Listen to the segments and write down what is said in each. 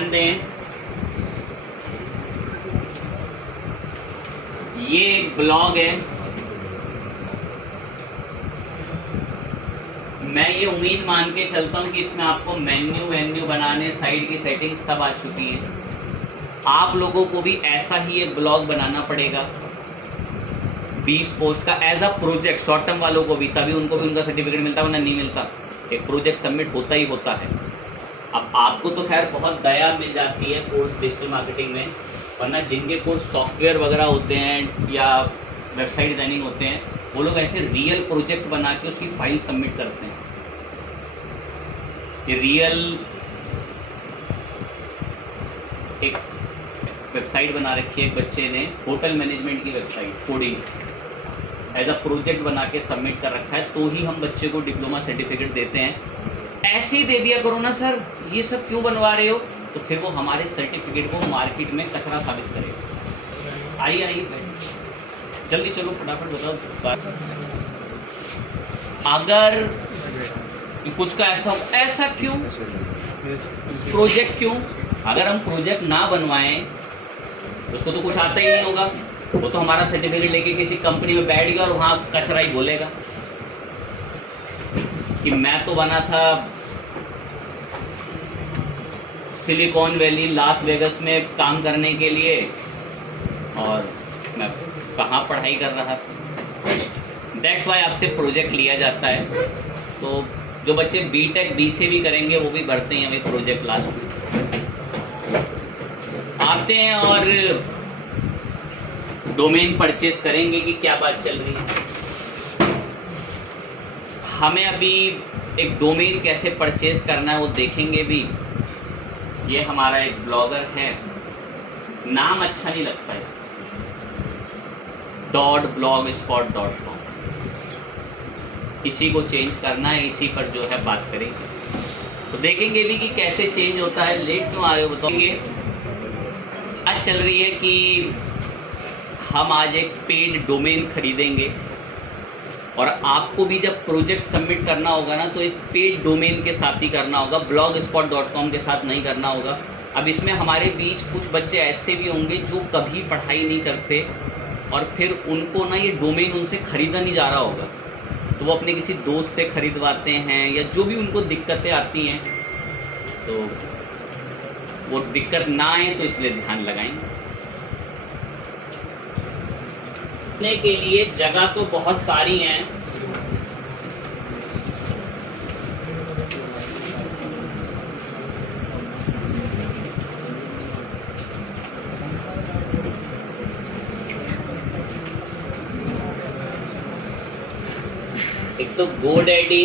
ध्यान दें, ये एक ब्लॉग है। मैं ये उम्मीद मान के चलता हूँ कि इसमें आपको मेन्यू बनाने, साइट की सेटिंग सब आ चुकी है। आप लोगों को भी ऐसा ही एक ब्लॉग बनाना पड़ेगा 20 पोस्ट का as a project, short term वालों को भी, तभी उनको भी उनका सर्टिफिकेट मिलता है, वरना नहीं मिलता। एक प्रोजेक्ट सबमिट होता ही होता है। अब आपको तो खैर बहुत दया मिल जाती है कोर्स डिजिटल मार्केटिंग में, वरना जिनके कोर्स सॉफ्टवेयर वगैरह होते हैं या वेबसाइट डिज़ाइनिंग होते हैं, वो लोग ऐसे रियल प्रोजेक्ट बना के उसकी फाइल सबमिट करते हैं। ये रियल एक वेबसाइट बना रखी है एक बच्चे ने, होटल मैनेजमेंट की website, codings as a project बना के सबमिट कर रखा है, तो ही हम बच्चे को डिप्लोमा सर्टिफिकेट देते हैं। ऐसे ही दे दिया करो ना सर, ये सब क्यों बनवा रहे हो, तो फिर वो हमारे सर्टिफिकेट को मार्केट में कचरा साबित करेगा। आइए जल्दी चलो, फटाफट बताओ। अगर कुछ का ऐसा क्यों, प्रोजेक्ट क्यों? अगर हम प्रोजेक्ट ना बनवाएं, उसको तो कुछ आता ही नहीं होगा, वो तो हमारा सर्टिफिकेट लेके किसी कंपनी में बैठ गया और वहाँ कचरा ही बोलेगा कि मैं तो बना था सिलिकॉन वैली, लास वेगस में काम करने के लिए, और मैं कहाँ पढ़ाई कर रहा था। दैट्स वाई आपसे प्रोजेक्ट लिया जाता है। तो जो बच्चे बीटेक बीसी भी करेंगे वो भी भरते हैं हमें प्रोजेक्ट। लास्ट में आते हैं और डोमेन परचेज करेंगे कि क्या बात चल रही है। हमें अभी एक डोमेन कैसे परचेज करना है वो देखेंगे भी। ये हमारा एक ब्लॉगर है, नाम अच्छा नहीं लगता इसका, .blogspot.com, इसी को चेंज करना है, इसी पर जो है बात करेंगे। तो देखेंगे भी कि कैसे चेंज होता है। लेट क्यों आ रहे हो बताओगे? आज चल रही है कि हम आज एक पेड डोमेन खरीदेंगे, और आपको भी जब प्रोजेक्ट सबमिट करना होगा ना, तो एक पेड डोमेन के साथ ही करना होगा, blogspot.com के साथ नहीं करना होगा। अब इसमें हमारे बीच कुछ बच्चे ऐसे भी होंगे जो कभी पढ़ाई नहीं करते, और फिर उनको ना ये डोमेन उनसे ख़रीदा नहीं जा रहा होगा, तो वो अपने किसी दोस्त से खरीदवाते हैं, या जो भी उनको दिक्कतें आती हैं, तो वो दिक्कत ना आए, तो इसलिए ध्यान लगाएं। के लिए जगह तो बहुत सारी हैं, एक तो GoDaddy,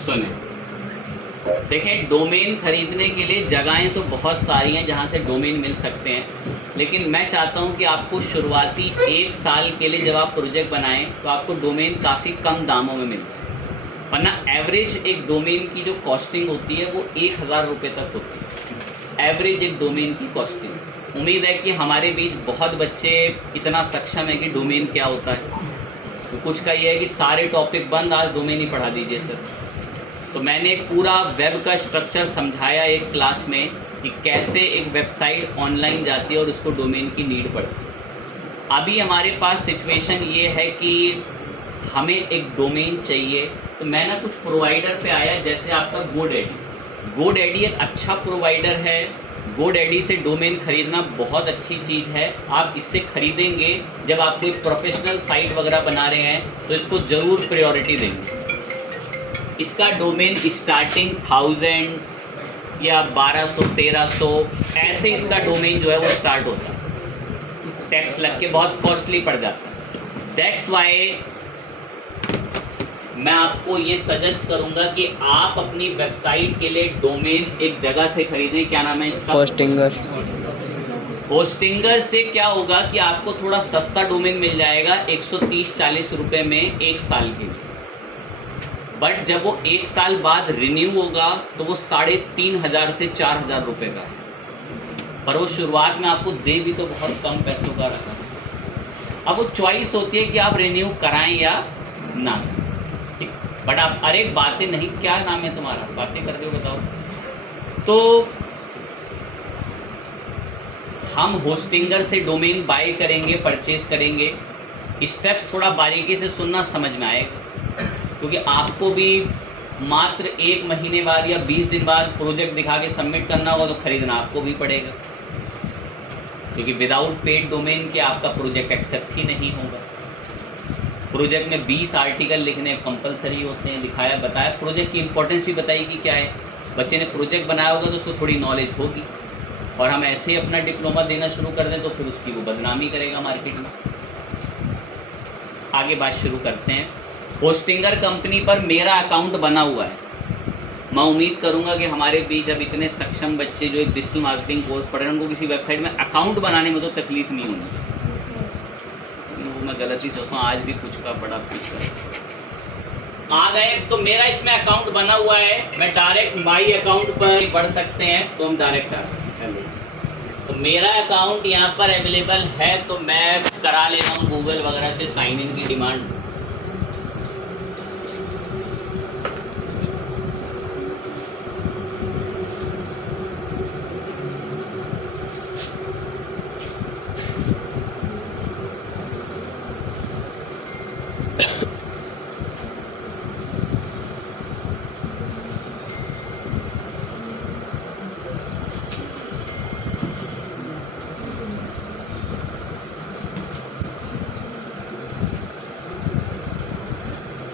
सुने देखें, डोमेन खरीदने के लिए जगहें तो बहुत सारी हैं जहाँ से डोमेन मिल सकते हैं, लेकिन मैं चाहता हूँ कि आपको शुरुआती 1 साल के लिए जब आप प्रोजेक्ट बनाएं तो आपको डोमेन काफ़ी कम दामों में मिल जाए। वरना एवरेज एक डोमेन की जो कॉस्टिंग होती है वो 1000 रुपये तक होती है, एवरेज एक डोमेन की कॉस्टिंग। उम्मीद है कि हमारे बीच बहुत बच्चे इतना सक्षम है कि डोमेन क्या होता है। तो कुछ का ये है कि सारे टॉपिक बंद, आज डोमेन ही पढ़ा दीजिए सर। तो मैंने एक पूरा वेब का स्ट्रक्चर समझाया एक क्लास में कि कैसे एक वेबसाइट ऑनलाइन जाती है और उसको डोमेन की नीड पड़ती है। अभी हमारे पास सिचुएशन ये है कि हमें एक डोमेन चाहिए, तो मैं ना कुछ प्रोवाइडर पे आया, जैसे आपका GoDaddy एक अच्छा प्रोवाइडर है। GoDaddy से डोमेन खरीदना बहुत अच्छी चीज़ है। आप इससे खरीदेंगे जब आप कोई प्रोफेशनल साइट वगैरह बना रहे हैं, तो इसको ज़रूर प्रायोरिटी देंगे। इसका डोमेन स्टार्टिंग 1000 या 1200 1300 ऐसे इसका डोमेन जो है वो स्टार्ट होता है। टैक्स लग के बहुत कॉस्टली पड़ जाता है। दैट्स वाई मैं आपको ये सजेस्ट करूंगा कि आप अपनी वेबसाइट के लिए डोमेन एक जगह से खरीदें। क्या नाम है इसका? होस्टिंगर। होस्टिंगर से क्या होगा कि आपको थोड़ा सस्ता डोमेन मिल जाएगा 130-40 रुपए में 1 साल के लिए, बट जब वो 1 साल बाद रिन्यू होगा तो वो 3500 से 4000 रुपये का है। पर वो शुरुआत में आपको दे भी तो बहुत कम पैसों का रखा। अब वो चॉइस होती है कि आप रिन्यू कराएं या ना, ठीक। बट आप अरे बातें नहीं, क्या नाम है तुम्हारा, बातें कर रहे हो बताओ। तो हम होस्टिंगर से डोमेन बाय करेंगे, परचेज करेंगे। स्टेप्स थोड़ा बारीकी से सुनना, समझ में आएगा, क्योंकि आपको भी मात्र 1 महीने बाद या 20 दिन बाद प्रोजेक्ट दिखा के सबमिट करना होगा, तो खरीदना आपको भी पड़ेगा, क्योंकि विदाउट पेड डोमेन के आपका प्रोजेक्ट एक्सेप्ट ही नहीं होगा। प्रोजेक्ट में 20 आर्टिकल लिखने कंपलसरी होते हैं, दिखाया बताया, प्रोजेक्ट की इंपॉर्टेंस भी बताई कि क्या है। बच्चे ने प्रोजेक्ट बनाया होगा तो उसको थोड़ी नॉलेज होगी, और हम ऐसे ही अपना डिप्लोमा देना शुरू कर दें तो फिर उसकी वो बदनामी करेगा मार्केट में। आगे बात शुरू करते हैं। होस्टिंगर कंपनी पर मेरा अकाउंट बना हुआ है। मैं उम्मीद करूंगा कि हमारे बीच अब इतने सक्षम बच्चे जो एक डिजिटल मार्केटिंग कोर्स पढ़ रहे हैं, उनको किसी वेबसाइट में अकाउंट बनाने में तो तकलीफ नहीं होगी। वो मैं गलती सोचता हूँ, आज भी कुछ का बड़ा पीछा आ गए। तो मेरा इसमें अकाउंट बना हुआ है, मैं डायरेक्ट माई अकाउंट पर बढ़ सकते हैं, तो हम डायरेक्ट तो मेरा अकाउंट यहाँ पर अवेलेबल है, तो मैं करा लेता हूँ गूगल वगैरह से साइन इन की डिमांड।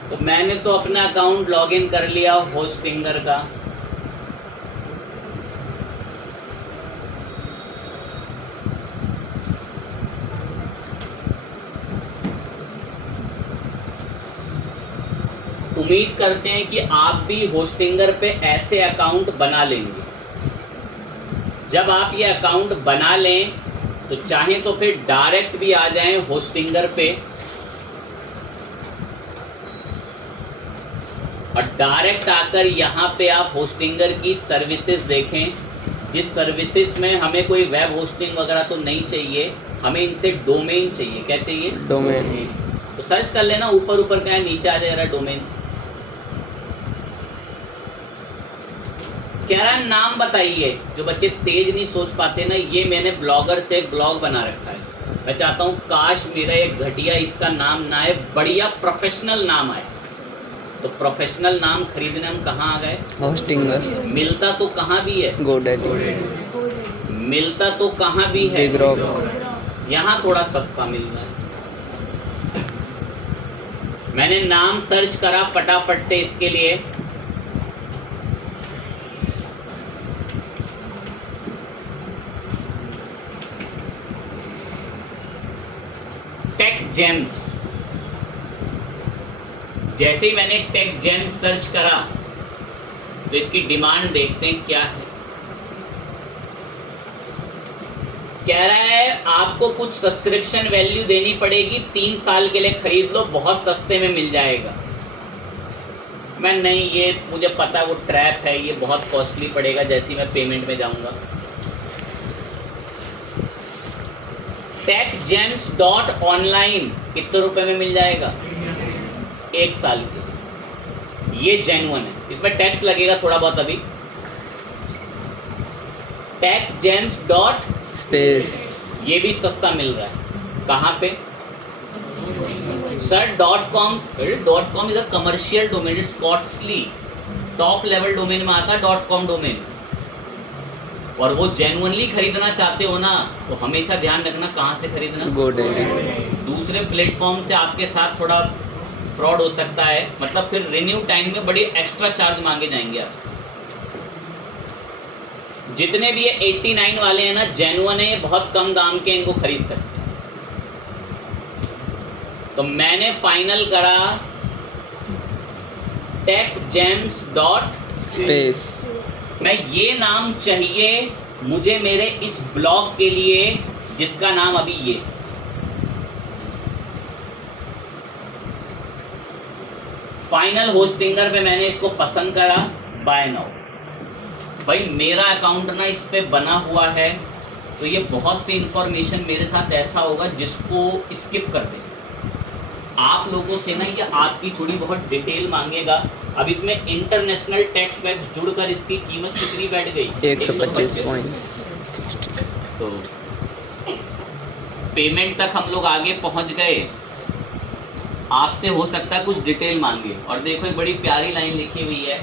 तो मैंने तो अपना अकाउंट लॉगिन कर लिया होस्टिंगर का। उम्मीद करते हैं कि आप भी होस्टिंगर पे ऐसे अकाउंट बना लेंगे। जब आप ये अकाउंट बना लें तो चाहें तो फिर डायरेक्ट भी आ जाएं होस्टिंगर पे, और डायरेक्ट आकर यहाँ पे आप होस्टिंगर की सर्विसेज देखें। जिस सर्विसेज में हमें कोई वेब होस्टिंग वगैरह तो नहीं चाहिए, हमें इनसे डोमेन चाहिए। क्या चाहिए? डोमेन। तो सर्च कर लेना, ऊपर ऊपर क्या है, नीचे आ जाएगा डोमेन। कह रहा है नाम बताइए। जो बच्चे तेज नहीं सोच पाते ना, ये मैंने ब्लॉगर से ब्लॉग बना रखा है। मैं चाहता हूँ काश मेरा एक घटिया इसका नाम ना आए, बढ़िया प्रोफेशनल नाम आए। तो प्रोफेशनल नाम खरीदने हम कहाँ आ गए? होस्टिंगर। मिलता तो कहाँ भी है? गोडैडी। मिलता तो कहाँ भी है? Big rock. यहाँ थोड़ा सस्ता मिल रहा है। मैंने नाम सर्च करा फटाफट से इसके लिए। Tech Gems. जैसे ही मैंने टेक जेम्स सर्च करा तो इसकी डिमांड देखते हैं क्या है। कह रहा है आपको कुछ सब्सक्रिप्शन वैल्यू देनी पड़ेगी, 3 साल के लिए खरीद लो, बहुत सस्ते में मिल जाएगा। मैं नहीं, ये मुझे पता वो ट्रैप है, ये बहुत कॉस्टली पड़ेगा जैसे ही मैं पेमेंट में जाऊंगा। techgems.online कितने रुपए में मिल जाएगा? 1 साल के। ये जेन्युइन है, इसमें टैक्स लगेगा थोड़ा बहुत अभी। techgems. स्पेस। ये भी सस्ता मिल रहा है। कहाँ पे? Sir .com is a commercial domain, is costly. Top level domain में आता है .com डोमेन, और वो जेन्युइनली खरीदना चाहते हो ना, तो हमेशा ध्यान रखना कहाँ से खरीदना। गोडैडी। दूसरे दूसरे प्लेटफॉर्म से आपके साथ थोड़ा फ्रॉड हो सकता है, मतलब फिर रिन्यू टाइम में बड़ी एक्स्ट्रा चार्ज मांगे जाएंगे आपसे। जितने भी ये 89 वाले हैं ना, जेन्युइन है, बहुत कम दाम के इनको खरीद सकते हैं। तो मैंने फाइनल करा स्पेस मैं ये नाम चाहिए मुझे मेरे इस ब्लॉग के लिए, जिसका नाम अभी ये। फाइनल होस्टिंगर पे मैंने इसको पसंद करा, बाय नाउ। भाई मेरा अकाउंट ना इस पे बना हुआ है, तो ये बहुत सी इंफॉर्मेशन मेरे साथ ऐसा होगा जिसको स्किप कर दे। आप लोगों से ना ये आपकी थोड़ी बहुत डिटेल मांगेगा। अब इसमें इंटरनेशनल टैक्स वैक्स जुड़कर इसकी कीमत कितनी बैठ गई? 125 पॉइंट। तो पेमेंट तक हम लोग आगे पहुंच गए। आपसे हो सकता है कुछ डिटेल मांगे। और देखो एक बड़ी प्यारी लाइन लिखी हुई है,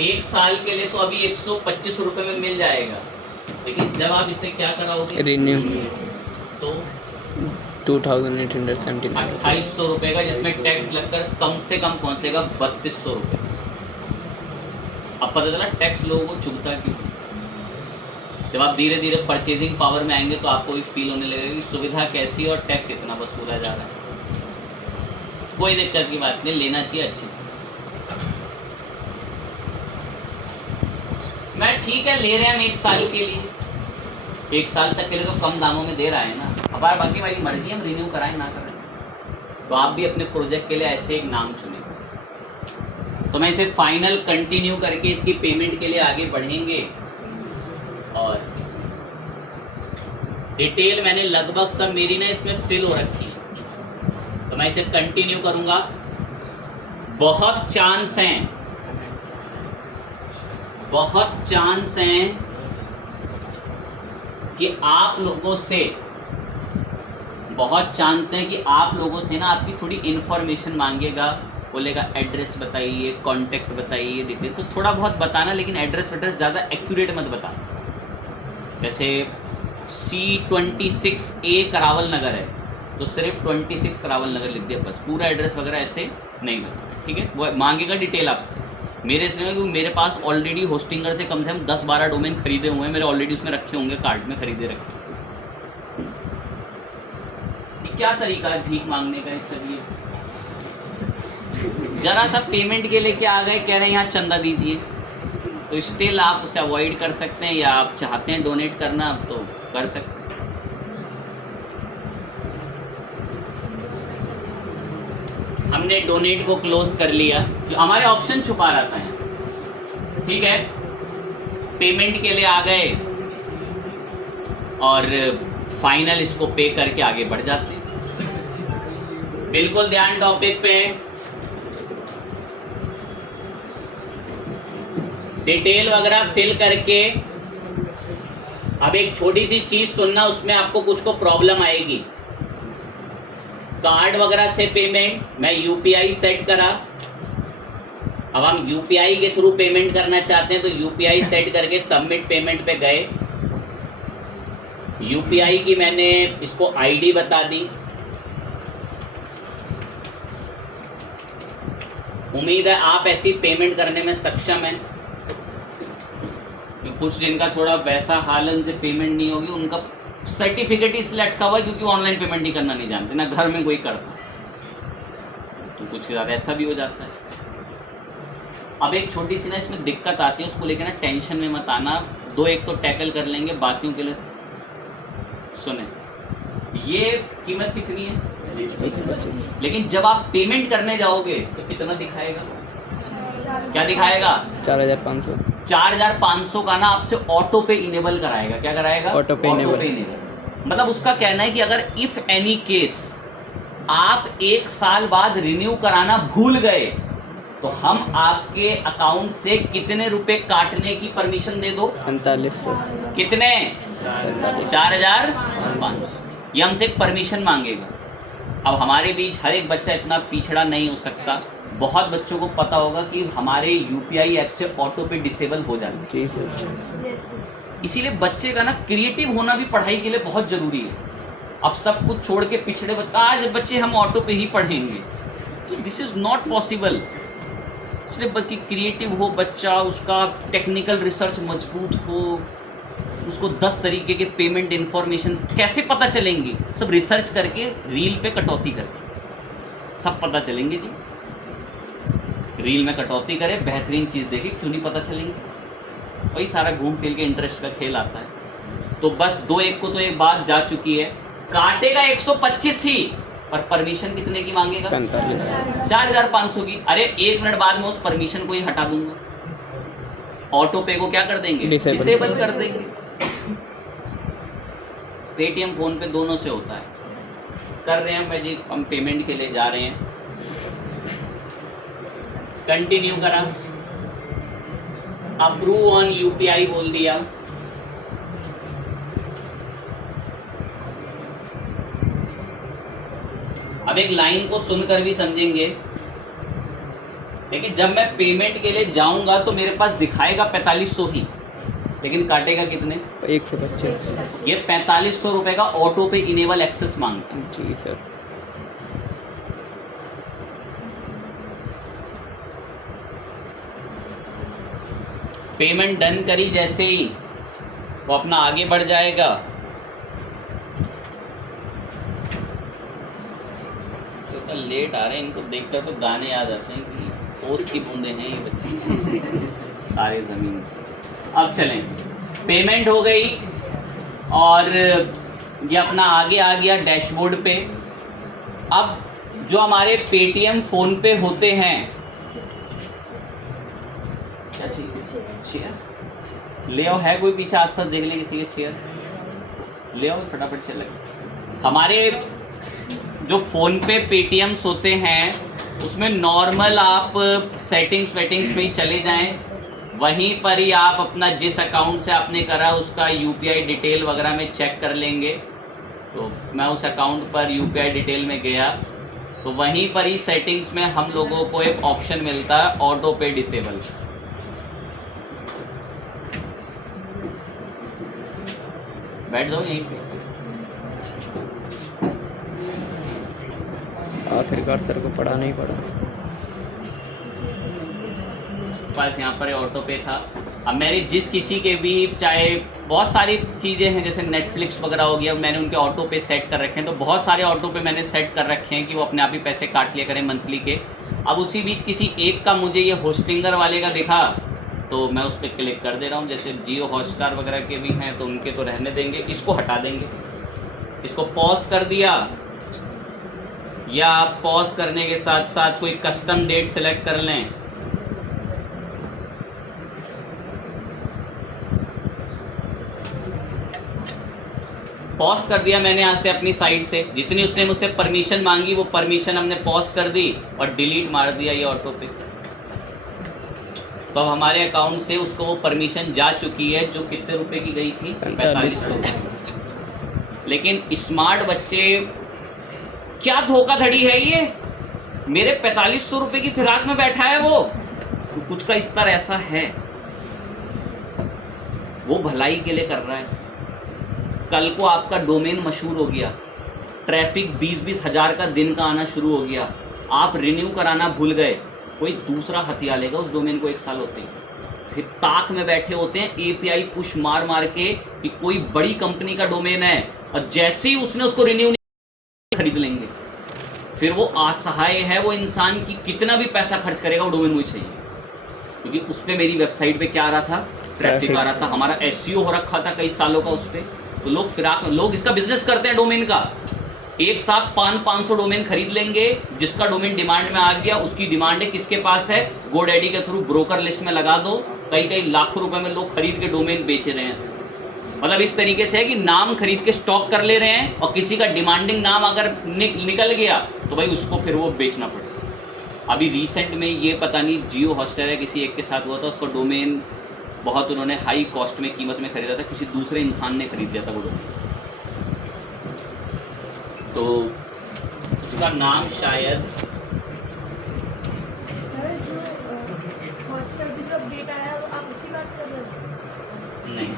1 साल के लिए तो अभी 125 रुपये में मिल जाएगा, लेकिन जब आप इसे क्या कराओगे रिन्यू तो 2879 2800 रुपये का, जिसमें टैक्स लगकर कम से कम पहुंचेगा 3200 रुपये। अब पता चला टैक्स लोगों को चुभता क्यों। जब आप धीरे धीरे परचेजिंग पावर में आएंगे तो आपको भी फील होने लगेगा कि सुविधा कैसी है और टैक्स इतना वसूला जा रहा है। कोई दिक्कत की बात नहीं, लेना चाहिए अच्छी चीज। मैं ठीक है ले रहे हैं हम 1 साल के लिए, 1 साल तक के लिए तो कम दामों में दे रहा है ना। हमारे बाकी हमारी मर्जी, हम रिन्यू कराएं ना कराएं। तो आप भी अपने प्रोजेक्ट के लिए ऐसे एक नाम चुनें। तो मैं इसे फाइनल कंटिन्यू करके इसकी पेमेंट के लिए आगे बढ़ेंगे। और डिटेल मैंने लगभग सब मेरी ना इसमें फिल हो रखी है, तो मैं इसे कंटिन्यू करूंगा। बहुत चांस हैं कि आप लोगों से ना आपकी थोड़ी इन्फॉर्मेशन मांगेगा, बोलेगा एड्रेस बताइए, कांटेक्ट बताइए, डिटेल। तो थोड़ा बहुत बताना, लेकिन एड्रेस ज़्यादा एक्यूरेट मत बताना। जैसे C26A करावल नगर है तो सिर्फ 26 करावल नगर लिख दिया, बस पूरा एड्रेस वगैरह ऐसे नहीं बताना, ठीक है। वो मांगेगा डिटेल आपसे। मेरे से क्योंकि मेरे पास ऑलरेडी होस्टिंगर से कम 10-12 डोमेन खरीदे हुए हैं, मेरे ऑलरेडी उसमें रखे होंगे, कार्ट में खरीदे रखे। ये क्या तरीका है भीख मांगने का? इससे भी जरा सा पेमेंट के लिए क्या आ गए, कह रहे हैं यहाँ चंदा दीजिए, तो स्टिल आप उसे अवॉइड कर सकते हैं, या आप चाहते हैं डोनेट करना तो कर सकते हैं। हमने डोनेट को क्लोज कर लिया, जो हमारे ऑप्शन छुपा रहता है, ठीक है। पेमेंट के लिए आ गए और फाइनल इसको पे करके आगे बढ़ जाते हैं। बिल्कुल ध्यान टॉपिक पे, डिटेल वगैरह फिल करके। अब एक छोटी सी चीज सुनना, उसमें आपको कुछ को प्रॉब्लम आएगी। कार्ड वगैरह से पेमेंट, मैं यूपीआई सेट करा। अब हम यूपीआई के थ्रू पेमेंट करना चाहते हैं, तो यूपीआई सेट करके सबमिट पेमेंट पे गए। यूपीआई की मैंने इसको आईडी बता दी। उम्मीद है आप ऐसी पेमेंट करने में सक्षम हैं। कुछ जिनका थोड़ा वैसा हाल है, उनसे पेमेंट नहीं होगी, उनका सर्टिफिकेट इसलिए अटका हुआ है क्योंकि ऑनलाइन पेमेंट ही करना नहीं जानते, ना घर में कोई करता, तो कुछ के साथ ऐसा भी हो जाता है। अब एक छोटी सी ना इसमें दिक्कत आती है, उसको लेकर ना टेंशन में मत आना। 2-1 तो टैकल कर लेंगे, बाकियों के लिए सुने। ये कीमत कितनी है? 125। लेकिन जब आप पेमेंट करने जाओगे तो कितना दिखाएगा? क्या दिखाएगा? 4500। 4500 का ना आपसे ऑटो पे इनेबल कराएगा। क्या कराएगा? ऑटो पे इनेबल। मतलब उसका कहना है कि अगर इफ एनी केस आप 1 साल बाद रिन्यू कराना भूल गए, तो हम आपके अकाउंट से कितने रुपए काटने की परमिशन दे दो? 4500। कितने? 4500। ये हमसे एक परमिशन मांगेगा। अब हमारे बीच हर एक बच्चा इतना पिछड़ा नहीं हो सकता। बहुत बच्चों को पता होगा कि हमारे यूपीआई ऐप से ऑटो पे डिसेबल हो जाता है। जी सर। इसीलिए बच्चे का ना क्रिएटिव होना भी पढ़ाई के लिए बहुत ज़रूरी है। अब सब कुछ छोड़ के पिछड़े आज बच्चे हम ऑटो पे ही पढ़ेंगे, तो दिस इज़ नॉट पॉसिबल। इसलिए बल्कि क्रिएटिव हो बच्चा, उसका टेक्निकल रिसर्च मजबूत हो, उसको 10 तरीके के पेमेंट इन्फॉर्मेशन कैसे पता चलेंगी, सब रिसर्च करके रील पे कटौती करके सब पता चलेंगे जी। रील में कटौती करे, बेहतरीन चीज़ देखे, क्यों नहीं पता चलेंगे? वही सारा घूम फिर के इंटरेस्ट का खेल आता है। तो बस 2-1 को तो एक बात जा चुकी है, काटेगा 125 ही, पर परमिशन कितने की मांगेगा? 45। 4500 की। अरे 1 मिनट बाद में उस परमिशन को ही हटा दूंगा, ऑटो पे को क्या कर देंगे? डिसेबल कर देंगे। पेटीएम फोन पे दोनों से होता है। कर रहे हैं मैं जी, हम पेमेंट के लिए जा रहे हैं, कंटिन्यू करा, अप्रूव ऑन यूपीआई बोल दिया, अब एक लाइन को सुनकर भी समझेंगे। लेकिन जब मैं पेमेंट के लिए जाऊंगा तो मेरे पास दिखाएगा 4500 ही, लेकिन काटेगा कितने? 125। ये 4500 रुपए का ऑटो पे इनेबल एक्सेस मांगता है। जी सर। पेमेंट डन करी जैसे ही वो अपना आगे बढ़ जाएगा। तो लेट आ रहे हैं, इनको देखकर तो गाने याद आते हैं कि ओस की बूंदे हैं ये बच्चे सारे ज़मीन से। अब चलें, पेमेंट हो गई और ये अपना आगे आ गया डैशबोर्ड पे। अब जो हमारे पेटीएम फोन पे होते हैं, क्या चाहिए? चेयर ले आओ, है कोई पीछे आसपास देख लें किसी के, चेयर ले आओ फटाफट चले। हमारे जो फ़ोन पे पेटीएम्स होते हैं उसमें नॉर्मल आप सेटिंग्स वेटिंग्स में ही चले जाएं, वहीं पर ही आप अपना जिस अकाउंट से आपने करा उसका यूपीआई डिटेल वगैरह में चेक कर लेंगे। तो मैं उस अकाउंट पर यूपीआई डिटेल में गया तो वहीं पर ही सेटिंग्स में हम लोगों को एक ऑप्शन मिलता है ऑटो पे डिसेबल। बैठ जाओ यहीं पे। आखिरकार सर को पढ़ाना ही पड़ा। बस यहाँ पर ऑटो पे था। अब मेरे जिस किसी के भी, चाहे बहुत सारी चीज़ें हैं जैसे नेटफ्लिक्स वगैरह हो गया, मैंने उनके ऑटो पे सेट कर रखे हैं। तो बहुत सारे ऑटो पे मैंने सेट कर रखे हैं कि वो अपने आप ही पैसे काट लिया करें मंथली के। अब उसी बीच किसी एक का मुझे ये होस्टिंगर वाले का दिखा तो मैं उस पर क्लिक कर दे रहा हूँ। जैसे जियो हॉटस्टार वगैरह के भी हैं तो उनके तो रहने देंगे, इसको हटा देंगे। इसको पॉज कर दिया, या आप पॉज करने के साथ साथ कोई कस्टम डेट सेलेक्ट कर लें। पॉज कर दिया मैंने यहाँ से अपनी साइड से, जितनी उसने मुझसे परमिशन मांगी वो परमिशन हमने पॉज कर दी और डिलीट मार दिया ये ऑटो पे। तो अब हमारे अकाउंट से उसको वो परमिशन जा चुकी है जो कितने रुपए की गई थी? 4500। लेकिन स्मार्ट बच्चे, क्या धोखाधड़ी है ये, मेरे 4500 रुपए की फिराक में बैठा है वो। कुछ का स्तर ऐसा है, वो भलाई के लिए कर रहा है। कल को आपका डोमेन मशहूर हो गया, ट्रैफिक 20-20 हज़ार का दिन का आना शुरू हो गया, आप रिन्यू कराना भूल गए, कोई दूसरा हथिया लेगा उस डोमेन को 1 साल होते हैं, फिर ताक में बैठे होते हैं एपीआई पुश मार मार के कि कोई बड़ी कंपनी का डोमेन है, और जैसे ही उसने उसको रिन्यू नहीं खरीद लेंगे। फिर वो असहाय है वो इंसान की कितना भी पैसा खर्च करेगा वो डोमेन मुझे चाहिए, क्योंकि उस पर मेरी वेबसाइट पे क्या आ रहा था? ट्रैफिक आ रहा था, हमारा एसईओ हो रखा था कई सालों का उस पर। तो लोग इसका बिजनेस करते हैं डोमेन का, एक साथ 500 डोमेन खरीद लेंगे। जिसका डोमेन डिमांड में आ गया उसकी डिमांड है, किसके पास है? गोडैडी के थ्रू ब्रोकर लिस्ट में लगा दो। कई लाखों रुपए में लोग खरीद के डोमेन बेच रहे हैं। मतलब इस तरीके से है कि नाम खरीद के स्टॉक कर ले रहे हैं, और किसी का डिमांडिंग नाम अगर निकल गया तो भाई उसको फिर वो बेचना पड़ेगा। अभी रिसेंट में ये पता नहीं जियो हॉटस्टार है किसी एक के साथ हुआ था, उसको डोमेन बहुत उन्होंने हाई कॉस्ट में कीमत में खरीदा था, किसी दूसरे इंसान ने खरीद लिया था वो डोमेन। तो उसका नाम शायद सर जो हॉटस्टार पे जो अपडेट आया वो आप उसकी बात कर रहे हो? नहीं,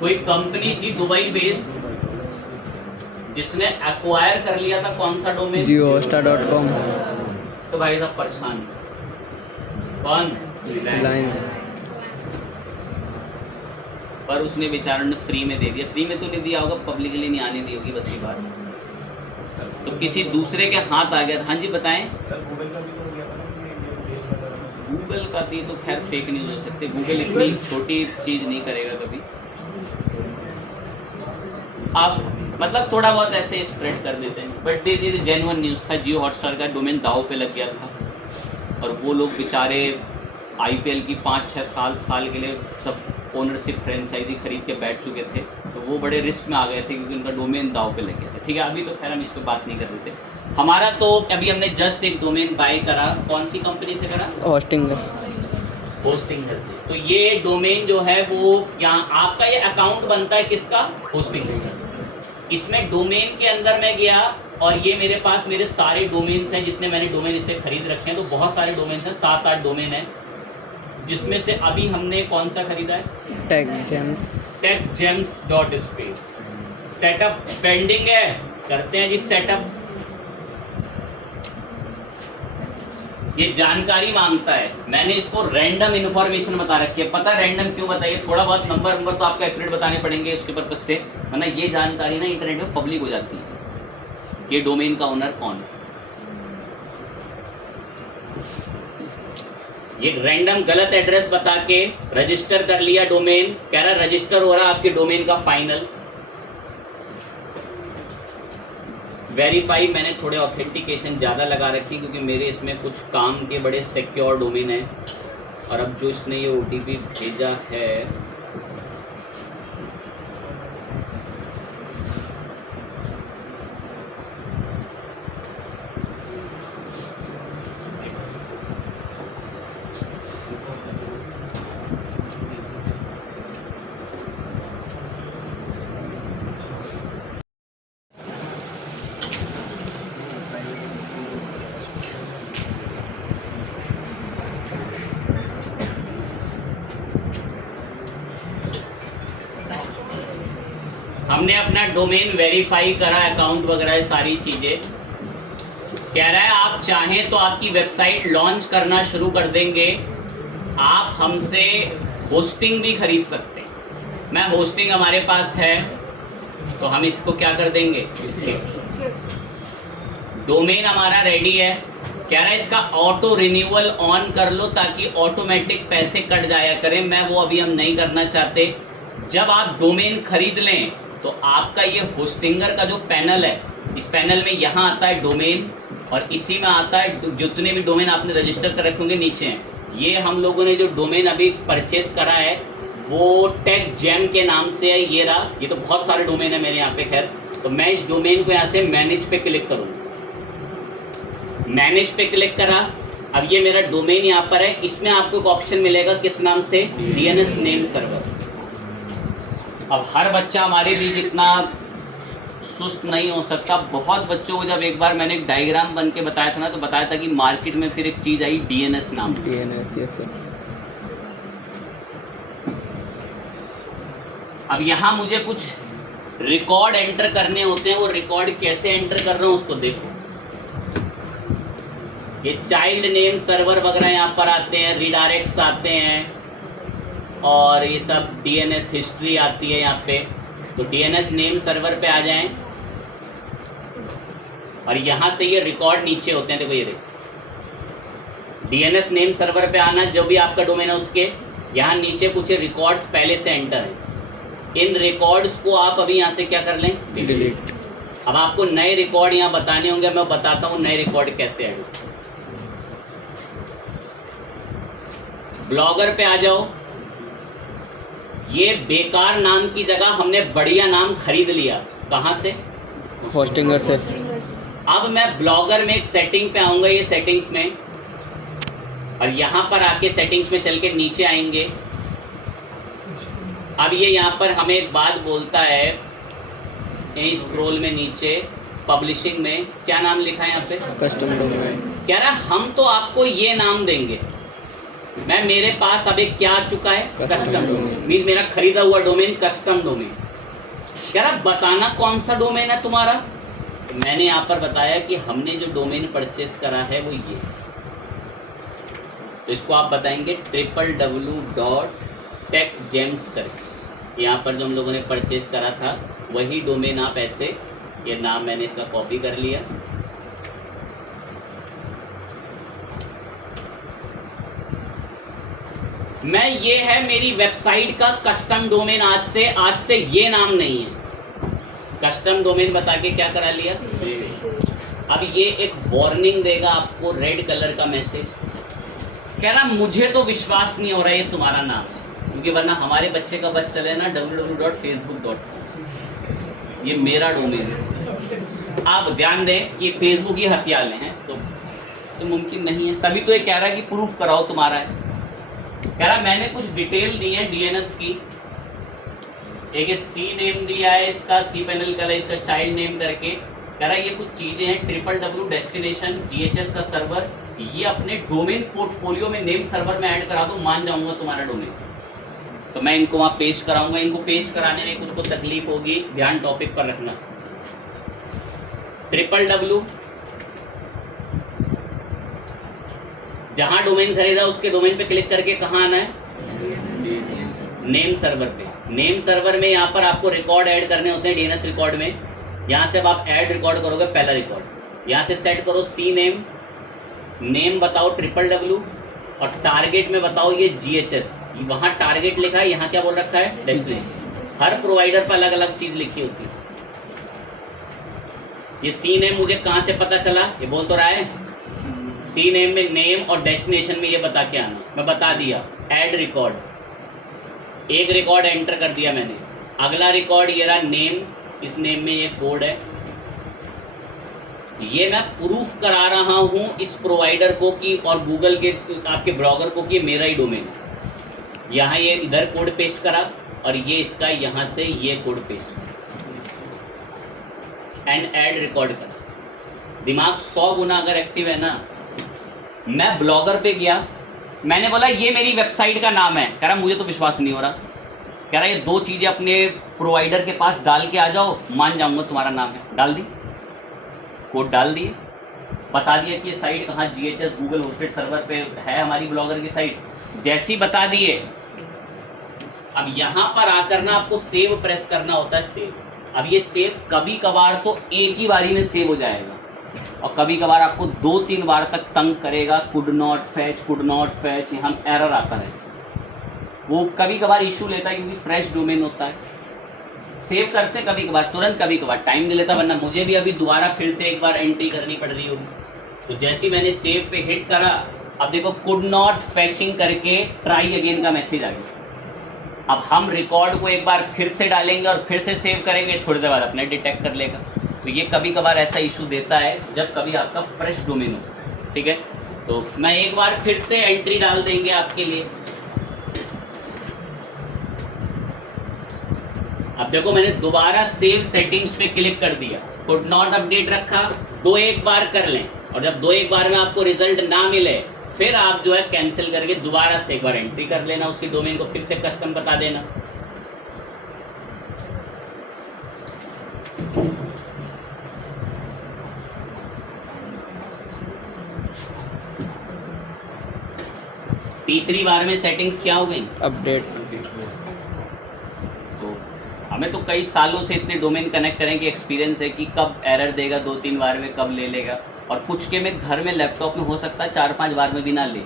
कोई कंपनी थी दुबई बेस जिसने एक्वायर कर लिया था कौन सा डोमेन? JioHotstar.com। तो भाई साहब परेशान, कौन? रिलायंस। पर उसने बेचारों ने फ्री में दे दिया। फ्री में तो नहीं दिया होगा, पब्लिकली नहीं आने दी होगी, बस ये बात। तो किसी दूसरे के हाथ आ गया। हाँ जी बताएं। गूगल का भी तो खैर फेक न्यूज़ हो सकती है। गूगल इतनी छोटी चीज़ नहीं करेगा कभी। आप मतलब थोड़ा बहुत ऐसे स्प्रेड कर देते हैं, बट ये जेन्युइन न्यूज़ था। जियो हॉटस्टार का डोमेन दाव पे लग गया था और वो लोग बेचारे आईपीएल की 5-6 साल के लिए सब ओनरशिप फ्रेंचाइजी खरीद के बैठ चुके थे, तो वो बड़े रिस्क में आ गए थे क्योंकि उनका डोमेन दाव पे लग गया था। ठीक है, अभी तो खैर हम इस पर बात नहीं कर रहे थे। हमारा तो अभी हमने जस्ट एक डोमेन बाय करा। कौन सी कंपनी से करा? होस्टिंगर। होस्टिंगर से। तो ये डोमेन जो है वो यहाँ आपका ये अकाउंट बनता है किसका? होस्टिंगर। इसमें डोमेन के अंदर मैं गया और ये मेरे पास मेरे सारे डोमेन्स हैं जितने मैंने डोमेन इससे खरीद रखे हैं। तो बहुत सारे डोमेन्स हैं, 7-8 डोमेन हैं, जिसमें से अभी हमने कौन सा खरीदा है? techgems.space। सेटअप पेंडिंग है, करते हैं जी सेटअप। ये जानकारी मांगता है। मैंने इसको रैंडम इन्फॉर्मेशन बता रखी है। पता है रैंडम क्यों बताइए? थोड़ा बहुत नंबर तो आपको एक्यूरेट बताने पड़ेंगे उसके पर्पज से, वरना ये जानकारी ना इंटरनेट में पब्लिक हो जाती है। ये डोमेन का ओनर कौन है? ये रैंडम गलत एड्रेस बता के रजिस्टर कर लिया डोमेन, कह रहा रजिस्टर हो रहा आपके डोमेन का फाइनल। वेरीफाई मैंने थोड़े ऑथेंटिकेशन ज़्यादा लगा रखी क्योंकि मेरे इसमें कुछ काम के बड़े सिक्योर डोमेन हैं। और अब जो इसने ये ओटीपी भेजा है, हमने अपना डोमेन वेरीफाई करा, अकाउंट वगैरह सारी चीज़ें। कह रहा है आप चाहें तो आपकी वेबसाइट लॉन्च करना शुरू कर देंगे, आप हमसे होस्टिंग भी खरीद सकते हैं। मैं होस्टिंग हमारे पास है तो हम इसको क्या कर देंगे, डोमेन हमारा रेडी है। कह रहा है इसका ऑटो रिन्यूअल ऑन कर लो ताकि ऑटोमेटिक पैसे कट जाया करें। मैं वो अभी हम नहीं करना चाहते। जब आप डोमेन खरीद लें तो आपका ये होस्टिंगर का जो पैनल है, इस पैनल में यहाँ आता है डोमेन और इसी में आता है जितने भी डोमेन आपने रजिस्टर कर रखे होंगे नीचे हैं। ये हम लोगों ने जो डोमेन अभी परचेस करा है वो टेकजेम के नाम से है। ये रहा, ये तो बहुत सारे डोमेन है मेरे यहाँ पे। खैर तो मैं इस डोमेन को यहाँ से मैनेज पे क्लिक करूँगा। मैनेज पे क्लिक करा, अब ये मेरा डोमेन यहाँ पर है। इसमें आपको एक ऑप्शन मिलेगा किस नाम से, डीएनएस नेम सर्वर। अब हर बच्चा हमारे बीच इतना सुस्त नहीं हो सकता। बहुत बच्चों को जब एक बार मैंने एक डायग्राम बन के बताया था ना, तो बताया था कि मार्केट में फिर एक चीज़ आई डीएनएस नाम से। DNS, yes sir. अब यहाँ मुझे कुछ रिकॉर्ड एंटर करने होते हैं। वो रिकॉर्ड कैसे एंटर कर रहा हूँ उसको देखो। ये चाइल्ड नेम सर्वर वगैरह यहाँ पर आते हैं, रिडायरेक्ट्स आते हैं और ये सब डीएनएस हिस्ट्री आती है यहाँ पे। तो डीएनएस नेम सर्वर पे आ जाएं और यहाँ से ये रिकॉर्ड नीचे होते हैं। देखो ये देखो, डीएनएस नेम सर्वर पे आना, जो भी आपका डोमेन है उसके यहाँ नीचे कुछ रिकॉर्ड्स पहले से एंटर हैं। इन रिकॉर्ड्स को आप अभी यहाँ से क्या कर लें, डिलीट। अब आपको नए रिकॉर्ड यहाँ बताने होंगे, मैं बताता हूँ नए रिकॉर्ड कैसे ऐड। ब्लॉगर पे आ जाओ। ये बेकार नाम की जगह हमने बढ़िया नाम खरीद लिया। कहाँ से, होस्टिंगर से। अब मैं ब्लॉगर में एक सेटिंग पे आऊँगा, ये सेटिंग्स में, और यहाँ पर आके सेटिंग्स में चल के नीचे आएंगे। अब ये यहाँ पर हमें एक बात बोलता है, यहीं स्क्रॉल में नीचे पब्लिशिंग में क्या नाम लिखा है यहाँ पे, कस्टम डोमेन। कह रहा हम तो आपको ये नाम देंगे। मैं मेरे पास अब एक क्या आ चुका है, कस्टम डोमेन। मीन मेरा खरीदा हुआ डोमेन कस्टम डोमेन। कह रहा बताना कौन सा डोमेन है तुम्हारा। तो मैंने यहाँ पर बताया कि हमने जो डोमेन परचेस करा है वो तो इसको आप बताएंगे www.techgems करके। यहाँ पर जो हम लोगों ने परचेज करा था वही डोमेन आप ऐसे, ये नाम मैंने इसका कॉपी कर लिया, मैं ये है मेरी वेबसाइट का कस्टम डोमेन। आज से ये नाम नहीं है, कस्टम डोमेन बता के क्या करा लिया। अब ये एक वार्निंग देगा आपको, रेड कलर का मैसेज, कह रहा मुझे तो विश्वास नहीं हो रहा ये तुम्हारा नाम है, क्योंकि वरना हमारे बच्चे का बस चले ना www.facebook.com, ये मेरा डोमेन है। आप ध्यान दें कि फेसबुक ही हथियाले हैं, तो मुमकिन नहीं है। तभी तो ये कह रहा है कि प्रूफ कराओ तुम्हारा है। कह रहा मैंने कुछ डिटेल दी है डीएनएस की, एक सी नेम दिया है इसका, सी पैनल का इसका चाइल्ड नेम करके। कह रहा ये कुछ चीजें हैं, www डेस्टिनेशन GHS का सर्वर, ये अपने डोमेन पोर्टफोलियो में नेम सर्वर में ऐड करा दो, मान जाऊंगा तुम्हारा डोमेन। तो मैं इनको वहाँ पेस्ट कराऊंगा। इनको पेस्ट कराने में कुछ को तकलीफ होगी, ध्यान टॉपिक पर रखना। www जहां डोमेन खरीदा उसके डोमेन पे क्लिक करके कहाँ आना है, नेम सर्वर पे। नेम सर्वर में यहाँ पर आपको रिकॉर्ड ऐड करने होते हैं DNS रिकॉर्ड में। यहाँ से अब आप ऐड रिकॉर्ड करोगे, पहला रिकॉर्ड यहाँ से सेट करो सी नेम, नेम बताओ www और टारगेट में बताओ ये GHS। वहाँ टारगेट लिखा है, यहाँ क्या बोल रखा है, डेस्टिनेशन। हर प्रोवाइडर पर अलग अलग चीज लिखी होती है। ये सी नेम मुझे कहाँ से पता चला, ये बोल तो रहा है, सी नेम में नेम और डेस्टिनेशन में ये बता के आना, मैं बता दिया। ऐड रिकॉर्ड, एक रिकॉर्ड एंटर कर दिया मैंने। अगला रिकॉर्ड ये रहा नेम, इस नेम में ये कोड है। ये मैं प्रूफ करा रहा हूं इस प्रोवाइडर को कि, और गूगल के आपके ब्लॉगर को कि मेरा ही डोमेन है। यहाँ ये इधर कोड पेस्ट करा और ये इसका यहाँ से ये कोड पेस्ट करा एंड ऐड रिकॉर्ड करा। दिमाग 100 गुना अगर एक्टिव है ना। मैं ब्लॉगर पे गया, मैंने बोला ये मेरी वेबसाइट का नाम है, कह रहा मुझे तो विश्वास नहीं हो रहा। कह रहा ये दो चीज़ें अपने प्रोवाइडर के पास डाल के आ जाओ, मान जाऊंगा तुम्हारा नाम है। डाल दी, कोड डाल दिए, बता दिया कि ये साइट कहाँ, GHS गूगल होस्टेड सर्वर पे है हमारी ब्लॉगर की साइट। जैसे ही बता दिए, अब यहाँ पर आकर ना आपको सेव प्रेस करना होता है, सेव। अब ये सेव कभी कभार तो एक ही बारी में सेव हो जाएगा और कभी कभार आपको 2-3 बार तक तंग करेगा, कुड नॉट फैच, यहाँ एरर आता है। वो कभी कभार इशू लेता है क्योंकि फ्रेश डोमेन होता है। सेव करते कभी कभार तुरंत, कभी कभार टाइम ले लेता, वरना मुझे भी अभी दोबारा फिर से एक बार एंट्री करनी पड़ रही होगी। तो जैसे ही मैंने सेव पे हिट करा, अब देखो कुड नॉट फैचिंग करके ट्राई अगेन का मैसेज आ गया। अब हम रिकॉर्ड को एक बार फिर से डालेंगे और फिर से सेव करेंगे, थोड़ी देर बाद अपने डिटेक्ट कर लेगा। तो ये कभी कभार ऐसा इशू देता है जब कभी आपका फ्रेश डोमेन हो, ठीक है। तो मैं एक बार फिर से एंट्री डाल देंगे आपके लिए। अब देखो मैंने दोबारा सेव सेटिंग्स पे क्लिक कर दिया, कुड नॉट अपडेट रखा, 2-1 बार कर लें, और जब 2-1 बार में आपको रिजल्ट ना मिले फिर आप जो है कैंसिल करके दोबारा से एक बार एंट्री कर लेना, उसकी डोमेन को फिर से कस्टम बता देना। तीसरी बार में सेटिंग्स क्या हो गई, अपडेट। तो हमें तो कई सालों से इतने डोमेन कनेक्ट करें कि एक्सपीरियंस है कि कब एरर देगा, 2-3 बार में कब ले लेगा, और कुछ के में घर में लैपटॉप में हो सकता है 4-5 बार में भी ना ले।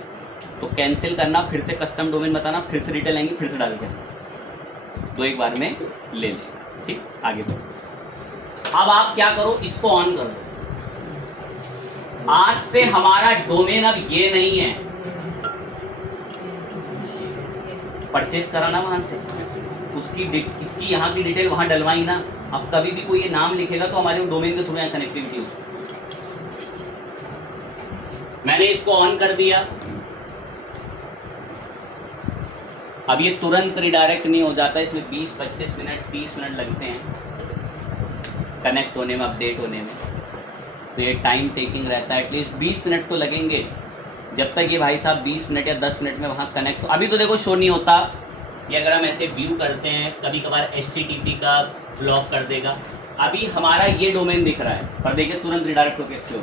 तो कैंसिल करना, फिर से कस्टम डोमेन बताना, फिर से डिटेल आएंगी, फिर से डाल के 2-1 बार में ले लें, ठीक। आगे बढ़ो। अब आप क्या करो, इसको ऑन कर दो। आज से हमारा डोमेन अब ये नहीं है, परचेज कराना वहां से, उसकी इसकी यहाँ की डिटेल वहां डलवाई ना। अब कभी भी कोई ये नाम लिखेगा तो हमारे डोमेन के थ्रू यहाँ कनेक्टिविटी हो। मैंने इसको ऑन कर दिया। अब ये तुरंत रिडायरेक्ट नहीं हो जाता, इसमें 20-25 मिनट 30 मिनट लगते हैं कनेक्ट होने में, अपडेट होने में। तो ये टाइम टेकिंग रहता है, एटलीस्ट 20 मिनट तो लगेंगे जब तक ये भाई साहब 20 मिनट या 10 मिनट में वहाँ कनेक्ट। अभी तो देखो शो नहीं होता, ये अगर हम ऐसे व्यू करते हैं कभी कभार HTTP का ब्लॉक कर देगा। अभी हमारा ये डोमेन दिख रहा है, पर देखिए तुरंत रिडायरेक्ट होकर इसके हो।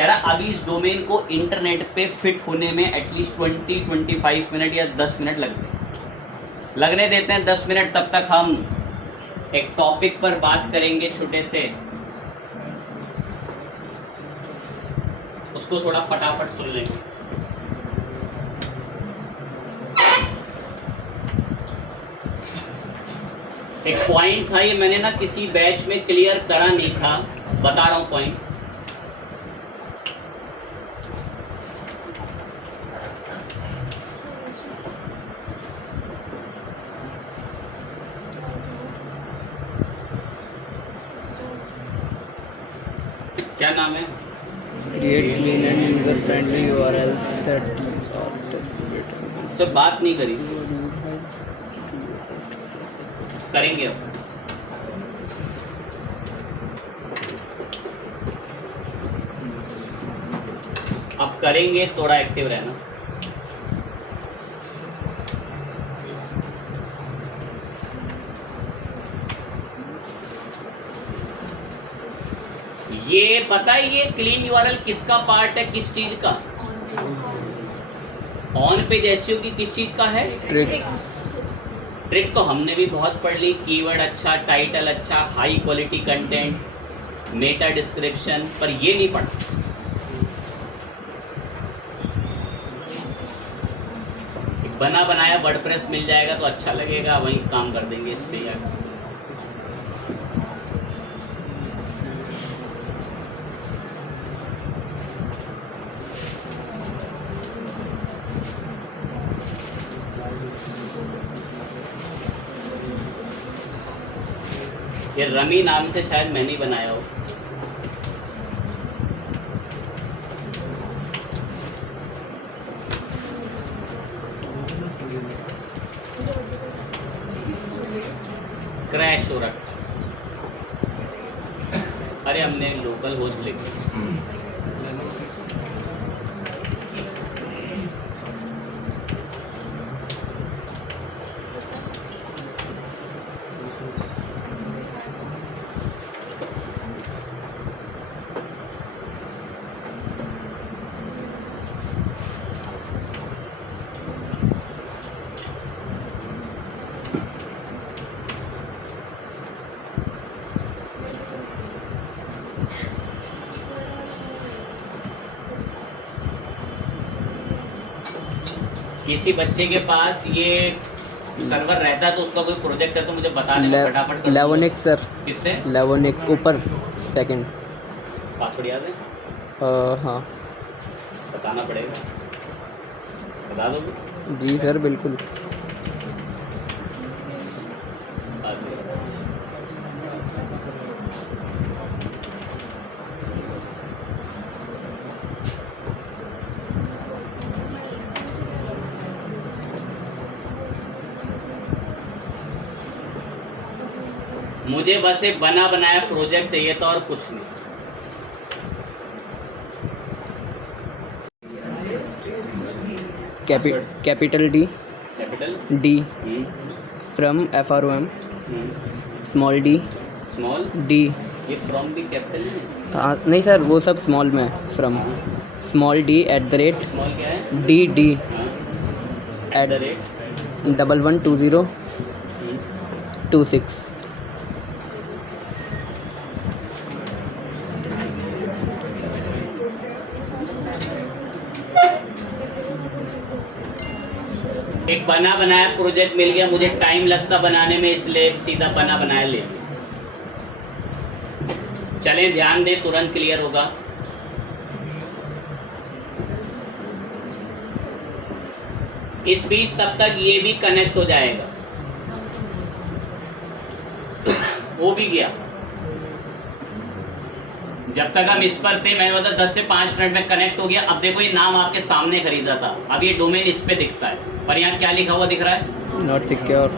कह रहा अभी इस डोमेन को इंटरनेट पे फिट होने में एटलीस्ट 20-25 मिनट या 10 मिनट लगने देते हैं 10 मिनट। तब तक हम एक टॉपिक पर बात करेंगे छोटे से, उसको थोड़ा फटाफट सुन लेंगे। एक पॉइंट था, ये मैंने ना किसी बैच में क्लियर करा नहीं था, बता रहा हूं पॉइंट। क्या नाम है? Create clean and user friendly URLs that are distributed। सब बात नहीं करी, करेंगे अब। अब करेंगे, थोड़ा एक्टिव रहना। ये पता है ये क्लीन यूआरएल किसका पार्ट है, किस चीज का? ऑन पेज एसईओ की किस चीज का है? ट्रिक तो हमने भी बहुत पढ़ ली, कीवर्ड अच्छा, टाइटल अच्छा, high quality content, Meta description, पर ये नहीं पढ़ा। बना बनाया वर्डप्रेस मिल जाएगा तो अच्छा लगेगा, वहीं काम कर देंगे इस पे यार। ये रमी नाम से शायद मैंने ही बनाया हो। क्रैश हो रखा, अरे हमने लोकल होस्ट लिखी। किसी बच्चे के पास ये सर्वर रहता है तो उसका कोई प्रोजेक्ट है तो मुझे बता देना फटाफट। 11x सर, किससे? 11x ऊपर सेकंड। पासवर्ड याद है? हाँ बताना पड़ेगा, बता दो। जी सर बिल्कुल। मुझे बस एक बना बनाया प्रोजेक्ट चाहिए था और कुछ नहीं। Capital D D from FROM, small D small D। ये फ्रॉम भी कैपिटल है? हाँ नहीं सर, वो सब स्मॉल में है। फ्रॉम स्मॉल D @ स्मॉल क्या है? D @ 112026। एक बना बनाया प्रोजेक्ट मिल गया, मुझे टाइम लगता बनाने में, इसलिए सीधा बना बनाया ले लिया। चलें ध्यान दें, तुरंत क्लियर होगा। इस बीच तब तक ये भी कनेक्ट हो जाएगा, हो भी गया। जब तक हम इस पर थे मैंने बताया 10 से 5 मिनट में कनेक्ट हो गया। अब देखो ये नाम आपके सामने खरीदा था, अब ये डोमेन इस पे दिखता है, पर यहाँ क्या लिखा हुआ दिख रहा है? Not secure.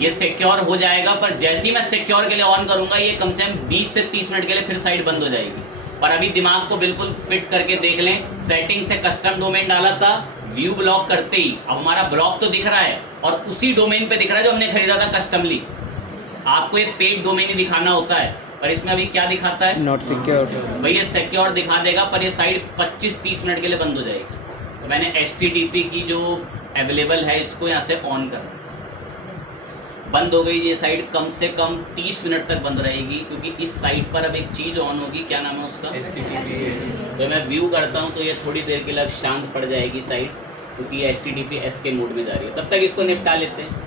ये सिक्योर हो जाएगा, पर जैसे ही मैं सिक्योर के लिए ऑन करूंगा ये कम से कम 20 से 30 मिनट के लिए फिर साइट बंद हो जाएगी। पर अभी दिमाग को बिल्कुल फिट करके देख लें, सेटिंग से कस्टम डोमेन डाला था, व्यू ब्लॉक करते ही अब हमारा ब्लॉक तो दिख रहा है और उसी डोमेन पे दिख रहा है जो हमने खरीदा था कस्टमली। आपको एक पेड डोमेन ही दिखाना होता है, और इसमें अभी क्या दिखाता है? Not secured. भाई ये सिक्योर दिखा देगा पर ये साइट 25-30 मिनट के लिए बंद हो जाएगी। तो मैंने HTTP की जो अवेलेबल है इसको यहाँ से ऑन कर, बंद हो गई ये साइट, कम से कम 30 मिनट तक बंद रहेगी, क्योंकि इस साइट पर अब एक चीज़ ऑन होगी, क्या नाम है उसका? तो मैं व्यू करता हूँ तो ये थोड़ी देर के लिए अब शांत पड़ जाएगी साइट, क्योंकि ये HTTPS के मोड में जा रही है। तब तक इसको निपटा लेते हैं।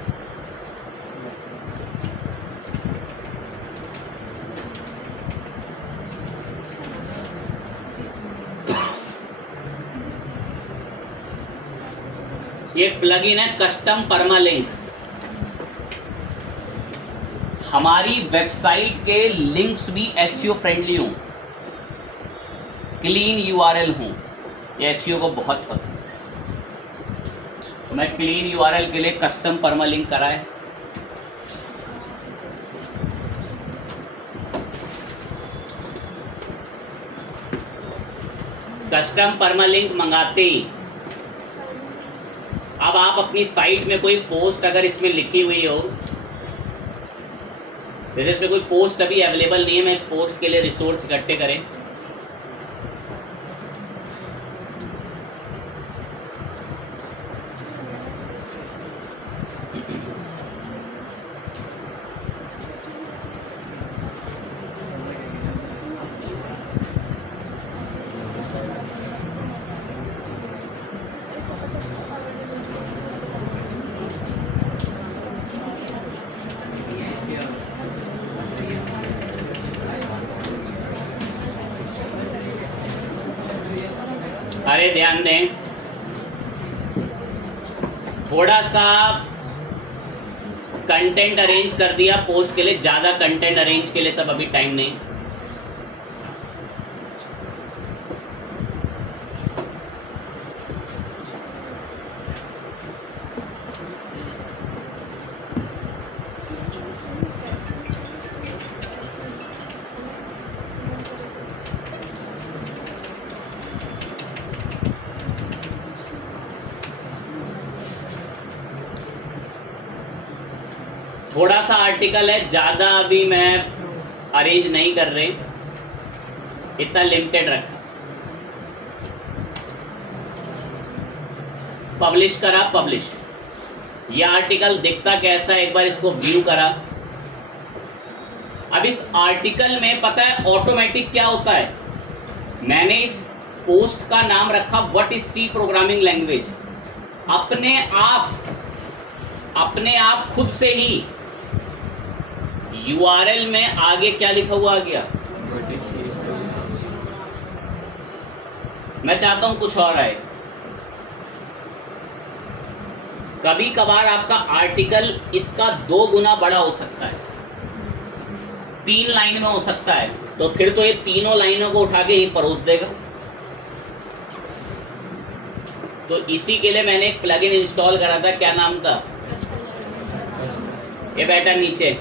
ये प्लगइन है कस्टम परमालिंक। हमारी वेबसाइट के लिंक्स भी SEO फ्रेंडली हों, क्लीन URL हों, ये SEO को बहुत पसंद है। तो मैं क्लीन URL के लिए कस्टम परमालिंक कराए। कस्टम परमालिंक मंगाते ही अब आप अपनी साइट में कोई पोस्ट अगर इसमें लिखी हुई हो, जैसे इसमें कोई पोस्ट अभी अवेलेबल नहीं है, मैं इस पोस्ट के लिए रिसोर्स इकट्ठे करें, अरे ध्यान दें, थोड़ा सा कंटेंट अरेंज कर दिया पोस्ट के लिए, ज़्यादा कंटेंट अरेंज के लिए सब अभी टाइम नहीं। थोड़ा सा आर्टिकल है, ज़्यादा अभी मैं अरेंज नहीं कर रहे, इतना लिमिटेड रखा। पब्लिश करा, पब्लिश। ये आर्टिकल दिखता कैसा है, एक बार इसको व्यू करा। अब इस आर्टिकल में पता है ऑटोमेटिक क्या होता है, मैंने इस पोस्ट का नाम रखा what is C programming language. अपने आप खुद से ही URL में आगे क्या लिखा हुआ आ गया, मैं चाहता हूं कुछ और आए। कभी कभार आपका आर्टिकल इसका 2 गुना बड़ा हो सकता है, 3 लाइन में हो सकता है, तो फिर तो ये तीनों लाइनों को उठा के ही परोस देगा। तो इसी के लिए मैंने एक प्लगइन इंस्टॉल करा था, क्या नाम था, ये बैठा नीचे।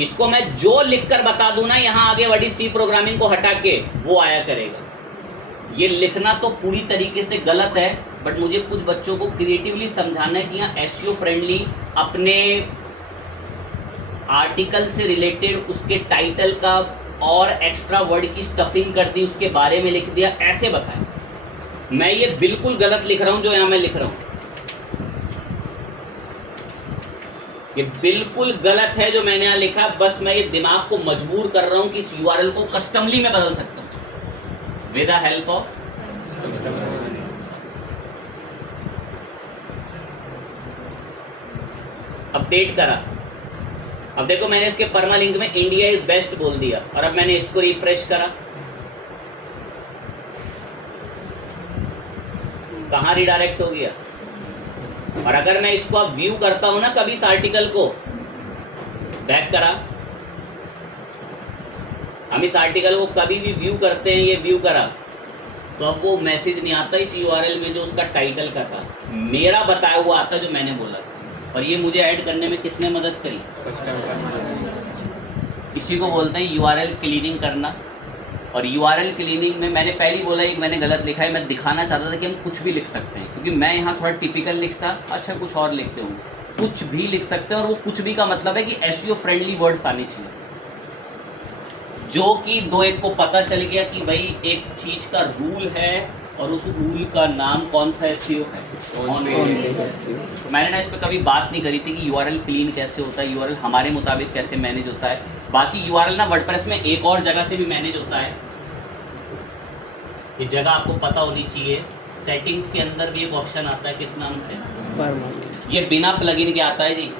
इसको मैं जो लिखकर बता दूं ना यहाँ आगे व्हाट इज सी प्रोग्रामिंग को हटा के, वो आया करेगा। ये लिखना तो पूरी तरीके से गलत है, बट मुझे कुछ बच्चों को क्रिएटिवली समझाना है कि यहाँ SEO फ्रेंडली अपने आर्टिकल से रिलेटेड उसके टाइटल का और एक्स्ट्रा वर्ड की स्टफिंग कर दी, उसके बारे में लिख दिया, ऐसे बताएं। मैं ये बिल्कुल गलत लिख रहा हूँ जो यहाँ मैं लिख रहा हूँ, ये बिल्कुल गलत है जो मैंने यहाँ लिखा। बस मैं ये दिमाग को मजबूर कर रहा हूँ कि इस URL को कस्टमली में बदल सकता हूँ with the help of. Update करा, अब देखो मैंने इसके परमालिंक में इंडिया इज बेस्ट बोल दिया, और अब मैंने इसको रिफ्रेश करा, कहाँ रिडायरेक्ट हो गया। और अगर मैं इसको अब व्यू करता हूं ना कभी इस आर्टिकल को, बैक करा, हम इस आर्टिकल को कभी भी व्यू करते हैं, ये व्यू करा, तो अब वो मैसेज नहीं आता इस URL में जो उसका टाइटल का था, मेरा बताया हुआ आता जो मैंने बोला था। और ये मुझे ऐड करने में किसने मदद करी, इसी को बोलते हैं URL क्लीनिंग करना। और URL क्लीनिंग में मैंने पहले ही बोला एक मैंने गलत लिखा है, मैं दिखाना चाहता था कि हम कुछ भी लिख सकते हैं, क्योंकि मैं यहाँ थोड़ा टिपिकल लिखता, अच्छा कुछ और लिखते हूँ, कुछ भी लिख सकते हैं। और वो कुछ भी का मतलब है कि SEO फ्रेंडली वर्ड्स आने चाहिए। जो कि दो एक को पता चल गया कि भाई एक चीज़ का रूल है और उस रूल का नाम कौन सा SEO है, तो मैंने ना इस पर कभी बात नहीं करी थी कि URL क्लीन कैसे होता है, URL हमारे मुताबिक कैसे मैनेज होता है। बाकी URL ना वर्डप्रेस में एक और जगह से भी मैनेज होता है, ये जगह आपको पता होनी चाहिए। सेटिंग्स के अंदर भी एक ऑप्शन आता है, किस नाम से, ये बिना प्लगइन के आता है जी।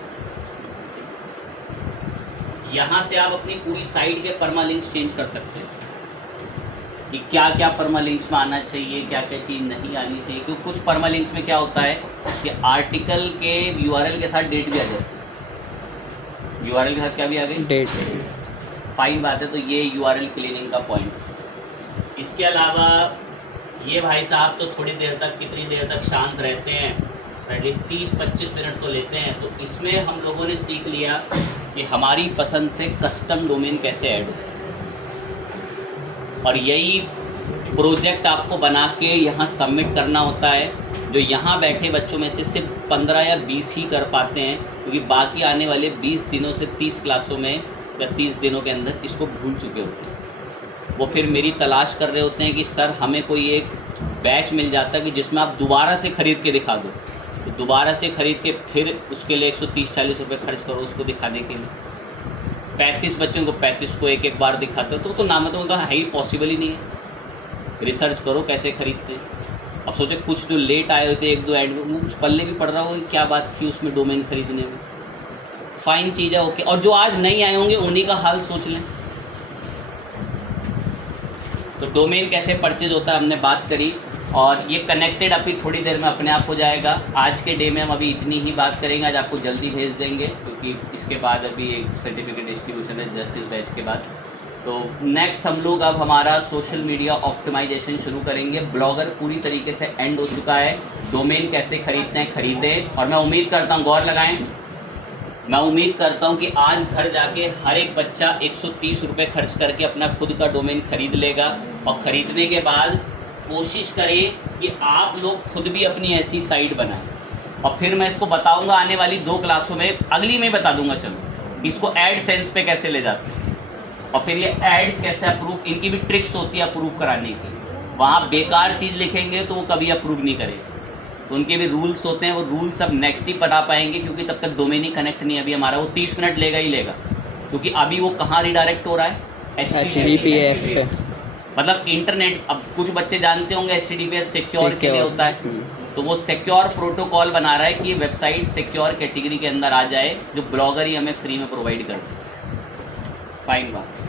यहाँ से आप अपनी पूरी साइट के परमालिंक्स चेंज कर सकते हैं कि क्या क्या परमालिंक्स में आना चाहिए, क्या क्या चीज़ नहीं आनी चाहिए। क्योंकि कुछ परमालिंक्स में क्या होता है कि आर्टिकल के URL के साथ डेट भी आ जाती है, URL के साथ क्या भी आ गई, डेट। फाइन बात है। तो ये URL क्लीनिंग का पॉइंट। इसके अलावा ये भाई साहब तो थोड़ी देर तक, कितनी देर तक शांत रहते हैं, एटलीस्ट 30-25 मिनट तो लेते हैं। तो इसमें हम लोगों ने सीख लिया कि हमारी पसंद से कस्टम डोमेन कैसे ऐड हो, और यही प्रोजेक्ट आपको बना के यहाँ सबमिट करना होता है, जो यहाँ बैठे बच्चों में से सिर्फ 15 या 20 ही कर पाते हैं, क्योंकि बाकी आने वाले 20 दिनों से 30 क्लासों में या 30 दिनों के अंदर इसको भूल चुके होते हैं। वो फिर मेरी तलाश कर रहे होते हैं कि सर हमें कोई एक बैच मिल जाता है कि जिसमें आप दोबारा से ख़रीद के दिखा दो। तो दोबारा से ख़रीद के फिर उसके लिए 130-140 रुपये खर्च करो उसको दिखाने के लिए। 35 बच्चों को 35 को एक बार दिखाते हो तो नाम तो उनका है ही, पॉसिबल ही नहीं है। रिसर्च करो कैसे खरीदते हैं। अब सोचे कुछ जो लेट आए होते एक दो ऐड में कुछ पल्ले भी पड़ रहा हो, क्या बात थी उसमें डोमेन खरीदने में, फाइन चीज़ है, ओके। और जो आज नहीं आए होंगे उन्हीं का हाल सोच लें। तो डोमेन कैसे परचेज होता है हमने बात करी, और ये कनेक्टेड अभी थोड़ी देर में अपने आप हो जाएगा। आज के डे में हम अभी इतनी ही बात करेंगे, आज आपको जल्दी भेज देंगे क्योंकि इसके बाद अभी एक सर्टिफिकेट डिस्ट्रीब्यूशन है जस्ट इस बैच के बाद। तो नेक्स्ट हम लोग अब हमारा सोशल मीडिया ऑप्टिमाइजेशन शुरू करेंगे। ब्लॉगर पूरी तरीके से एंड हो चुका है, डोमेन कैसे खरीदते हैं खरीदें। और मैं उम्मीद करता हूँ, गौर लगाएं, मैं उम्मीद करता हूं कि आज घर जाके हर एक बच्चा 130 रुपये खर्च करके अपना खुद का डोमेन खरीद लेगा, और ख़रीदने के बाद कोशिश करें कि आप लोग खुद भी अपनी ऐसी साइट बनाएं। और फिर मैं इसको बताऊंगा आने वाली 2 क्लासों में, अगली में बता दूंगा चलो इसको एडसेंस पे कैसे ले जाते हैं, और फिर ये एड्स कैसे अप्रूव, इनकी भी ट्रिक्स होती है अप्रूव कराने की। वहाँ बेकार चीज़ लिखेंगे तो वो कभी अप्रूव नहीं करेगा, उनके भी रूल्स होते हैं, वो रूल्स सब नेक्स्ट ही पढ़ा पाएंगे क्योंकि तब तक डोमेन ही कनेक्ट नहीं है अभी हमारा। वो 30 मिनट लेगा ही लेगा, क्योंकि अभी वो कहाँ रिडायरेक्ट हो रहा है, HTTPS पे, मतलब इंटरनेट। अब कुछ बच्चे जानते होंगे HTTPS सिक्योर के लिए होता है, तो वो सिक्योर प्रोटोकॉल बना रहा है कि ये वेबसाइट सिक्योर कैटेगरी के अंदर आ जाए, जो ब्लॉगर ही हमें फ्री में प्रोवाइड करते हैं। फाइन बात।